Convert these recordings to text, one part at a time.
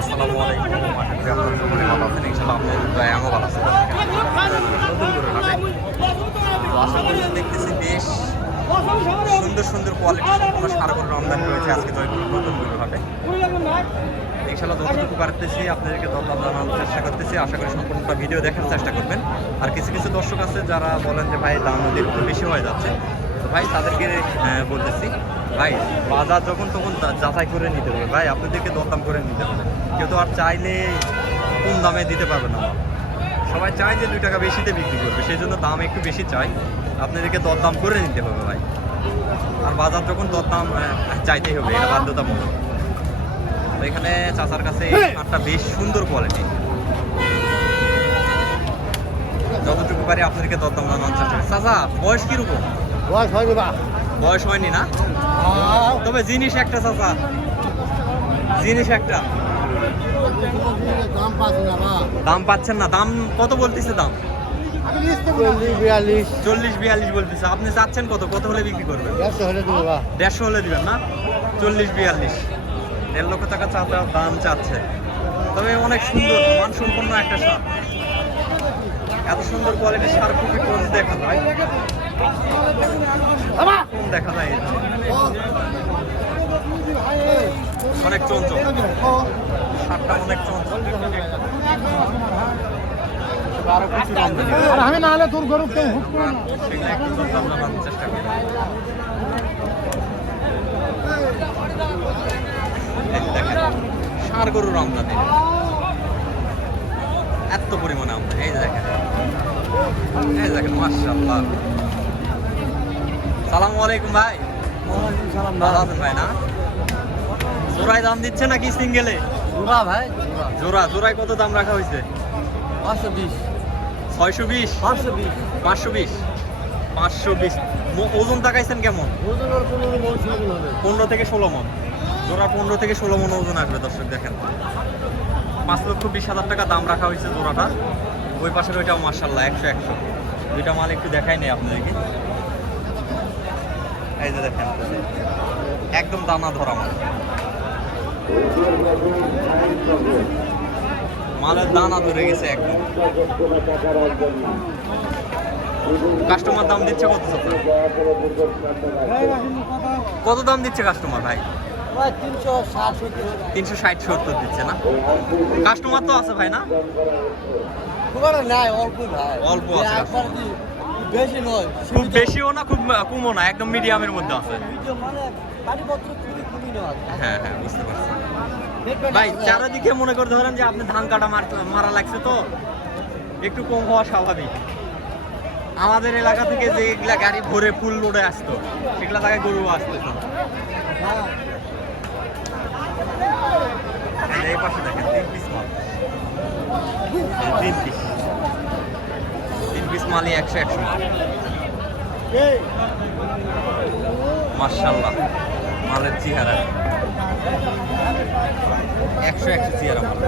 আসসালামু আলাইকুম। আশা করি আপনারা সকলে ভালো আছেন। ইনশাআল্লাহ আপনাদের দয়ায় আমিও ভালো আছি। নতুন করে হাটে তো আশা করি দেখতেছি বেশ সুন্দর সুন্দর কোয়ালিটি সম্পূর্ণ সারগরুর আমদানি রয়েছে আজকে জয়পুর নতুন গরুর হাটে। ইনশাআল্লাহ যতটুকু পারতেছি আপনাদেরকে দরদাম জানানোর চেষ্টা করতেছি। আশা করি সম্পূর্ণটা ভিডিও দেখার চেষ্টা করবেন। আর কিছু কিছু দর্শক আছে যারা বলেন যে ভাই দাম ওদের একটু বেশি হয়ে যাচ্ছে, তো ভাই তাদেরকে বলতেছি ভাই বাজার যখন তখন যাচাই করে নিতে হবে ভাই, আপনাদেরকে দরদাম করে নিতে হবে। কেউ তো আর চাইলে কোন দামে দিতে পারবে না, সবাই চায় যে 2 টাকা বেশিতে বিক্রি করবে, সেই জন্য দাম একটু বেশি চাই, আপনাদেরকে দরদাম করে নিতে হবে ভাই। আর বাজার যখন দরদাম চাইতেই হবে, এটা বাধ্যতামূলক। তো এখানে চাচার কাছে একটা বেশ সুন্দর কোয়ালিটি, যতটুকু পারি আপনাদেরকে দরদাম জানানোর চেষ্টা করি। চাচা বয়স কিরকম? বয়স হয় বা বয়স হয়নি না, তবে জিনিস একটা চাচা, জিনিস একটা। দাম পাচ্ছেন না? দাম কত বলতেছে? দাম 40-42 বলতেছে। আপনি চাচ্ছেন কত? কত হলে বিক্রি করবেন? 150 হলে দিবেন না? 40-42 1.5 লক্ষ টাকা দাম চাচ্ছে। তবে অনেক সুন্দর মানসম্পন্ন একটা সার, এত সুন্দর কোয়ালিটির সার খুবই কম দেখা যায়, কম দেখা যায়। অনেক চঞ্চল সারটা, অনেক চঞ্চল। আরো প্রচুর আমদানি, আমি না হলে তোর গরু কেউ হুক করে না। সেগুলো একটু দাম জানানোর চেষ্টা করি। দেখেন ষাঁড় গরুর আমদানি, এত পরিমাণে আমদানি। এই যে দেখেন, এই দেখেন মাশাআল্লাহ। সালামু আলাইকুম ভাই। ভালো আছেন ভাই? না জোড়ায় দাম দিচ্ছে নাকি সিঙ্গেলে? জোড়া ভাই, জোড়া। জোড়ায় কত দাম রাখা হয়েছে? 520 620 520 520। ওজন তাকাইছেন কেমন? 15 থেকে 16 মন। জোড়া 15 থেকে 16 মন ওজন আসবে দর্শক। দেখেন 5,20,000 টাকা দাম রাখা হয়েছে জোড়াটা। ওই পাশের ওইটাও মাশাআল্লাহ 100-100। দুইটা মাল একটু দেখাই নেই আপনাদেরকে। এই যে দেখেন একদম দানা ধরা মাল, মালের দানা ধরে গেছে একদম। কাস্টমার দাম দিচ্ছে কত? কত দাম দিচ্ছে কাস্টমার ভাই? 360-70 দিচ্ছে না? কাস্টমার তো আছে ভাই না? অল্প আছে, বেশি নয়, খুব বেশিও না খুব কমও না, একদম মিডিয়ামের মধ্যে আছে। হ্যাঁ হ্যাঁ বুঝতে পারছি ভাই। চারিদিকে মনে করে ধরেন যে আপনি ধান কাটা মারা লাগছে, তো একটু কম হওয়া স্বাভাবিক। আমাদের এলাকা থেকে যেগুলা গাড়ি ভরে ফুল লোডে আসতো, সেগুলা জায়গায় গরু আসতেছে। এই পাশে দেখেন 3 পিস মাল, 3 পিস মালই 100-100 মাশাআল্লাহ। মালের চেহারা 100-100 চেহারা মাল।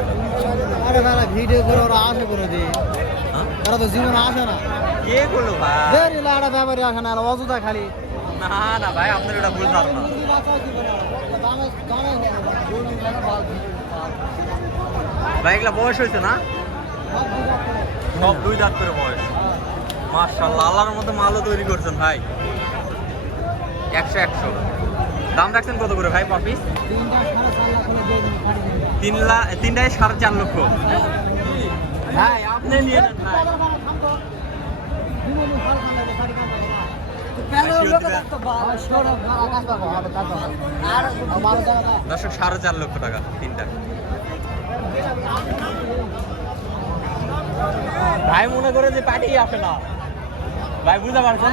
আরে ভাই ভিডিও করে ওরা আসে করে দি, ওরা তো জীবনে আসে না। কে বললো ভাই? দেরি লাড়া ব্যাপারে আসে না, অযথা খালি। না না ভাই, আপনার এটা ভুল ধারণা। ভাই এগুলা বয়স হয়েছে না? সব 2 দাঁত করে বয়স। মাশাআল্লাহ, আল্লাহর মতো মালও তৈরি করছেন ভাই। 100-100 দাম রাখছেন কত করে ভাই পার পিস? 3টায় 4.5 লক্ষ ভাই। আপনি নিয়ে নেন ভাই। দর্শক 4.5 লক্ষ টাকা 3টা। ভাই মনে করে যে পার্টি আসে না ভাই, বুঝতে পারছেন?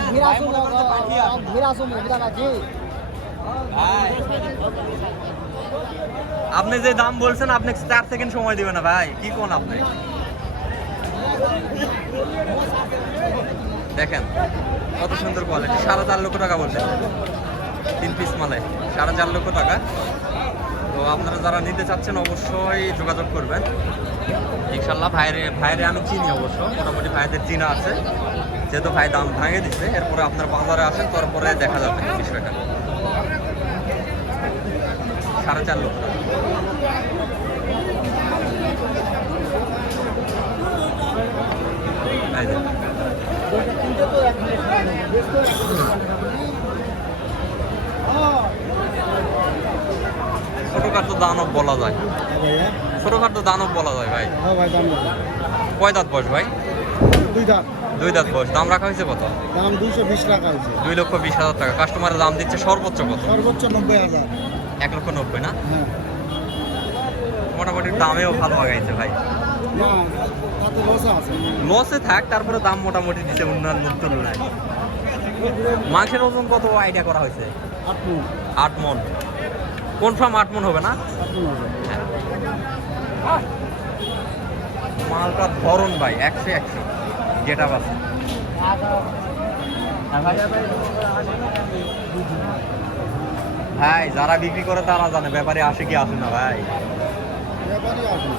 আপনি যে দাম বলছেন, আপনি 4 সেকেন্ড সময় দিবেন না ভাই, কি কোন আপনি? দেখেন কত সুন্দর কোয়ালিটি। 4.5 লক্ষ টাকা বলছেন 3 পিস মালে, 4.5 লক্ষ টাকা। তো আপনারা যারা নিতে চাচ্ছেন অবশ্যই যোগাযোগ করবেন ইনশাল্লাহ। ভাইরে আমি চিনি, অবশ্য মোটামুটি ভাইদের চিনা আছে, যেহেতু ভাই দাম ভাঙে দিচ্ছে। এরপরে আপনার বাজারে আসেন, তারপরে দেখা যাবে বিষয়টা। 4.5 লক্ষ টাকা। এই যে। ছোটখাটো দানব বলা যায়, ছোটখাটো দানব বলা যায় ভাই। ভাই দাম কয় দাঁত বয়স ভাই? 2 দাম। 2 দাঁত বয়স। দাম রাখা হয়েছে কত? দাম 220 টাকা হয়েছে। 2,20,000 টাকা। কাস্টমারের দাম দিচ্ছে সর্বোচ্চ কত? সর্বোচ্চ 90,000। 1,90,000 না? হ্যাঁ। মোটামুটি দামেও ভালো আগাইছে ভাই। না, তাতে লস আছে। লসে থাক, তারপরে দাম মোটামুটি দিচ্ছে অন্যান্য তুলনায়। মাংসের ওজন কত আইডিয়া করা হয়েছে? 8 মণ। 8 মণ। কনফার্ম 8 মণ হবে না? 8 মণ হবে। মালটার ধরন ভাই 100 যেটা আছে। ভাই যারা বিক্রি করে তারা জানে ব্যাপারে আসে কি আসে না ভাই। ব্যাপারই আছে।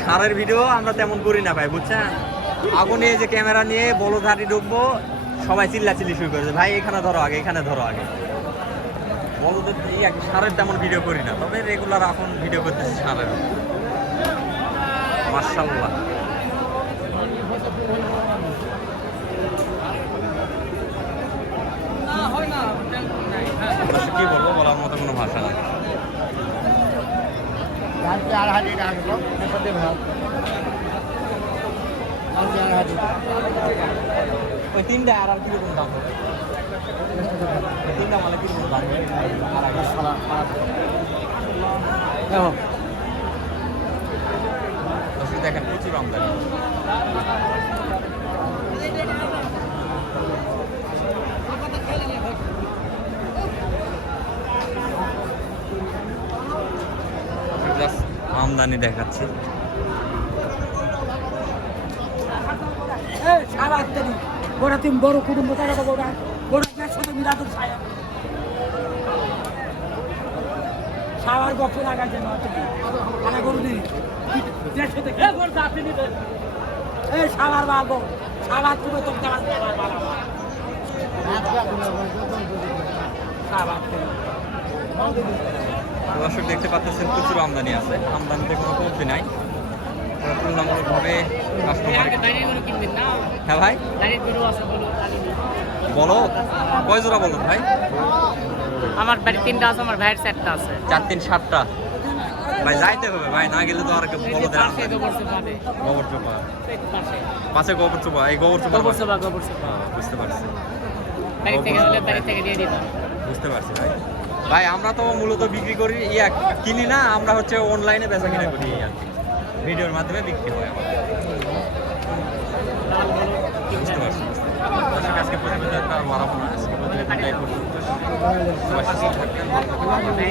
সারের ভিডিও আমরা তেমন করি না ভাই, বুঝছেন? আগুনে যে ক্যামেরা নিয়ে বলধারি ঢুকবো, সবাই চিল্লাচিল্লি শুরু করেছে, ভাই এখানে ধরো আগে, এখানে ধরো আগে। বলদের সারের তেমন ভিডিও করি না, তবে রেগুলার এখন ভিডিও করতেছি সারের। মাশাআল্লাহ। কি বলবো, বলার মতো কোনো ভাষা নাই। ওই তিনটা আর কি রকম দাম হবে? তিনটা মালে কি রকম দাম হবে? দেখেন প্রচুর আমদানি। আমদানি দেখাচ্ছি। তুমি বড় কুটুম্ব টাকা বড় বড় সাথে মিলাতে সাবার গপ্প লাগাইছে না তুমি আনা করু নি সাথে কে করতে আপনি নিতে এই সাবার বাবু সাবার তুমি তো তোমার দর্শক দেখতে পাচ্ছেন প্রচুর আমদানি আছে, আমদানিতে কোনো কমতি নাই। তুলনামূলকভাবে কাস্টমার। হ্যাঁ ভাই বলো, কয় জোড়া বলো ভাই? আমার বাড়ি 3টা আছে, আমার ভাইয়ের 4টা আছে। 4, 3, 7টা ভাই, যাইতে হবে ভাই, না গেলে তো আর বলো দেন। গোবর চোপা পাশে, গোবর চোপা, এই গোবর চোপা বুঝতে পারছি, বুঝতে পারছি ভাই। ভাই আমরা তো মূলত বিক্রি করি, কিনি না, আমরা হচ্ছে অনলাইনে বেচা কিনা করি আর কি, ভিডিওর মাধ্যমে বিক্রি হয় আমাদের। বুঝতে পারছি। আজকে প্রতিবেদন আর বাড়াবো না, আজকে প্রতিবেদনটা এই পর্যন্ত। সবাই সুস্থ থাকবেন, ভালো থাকবেন।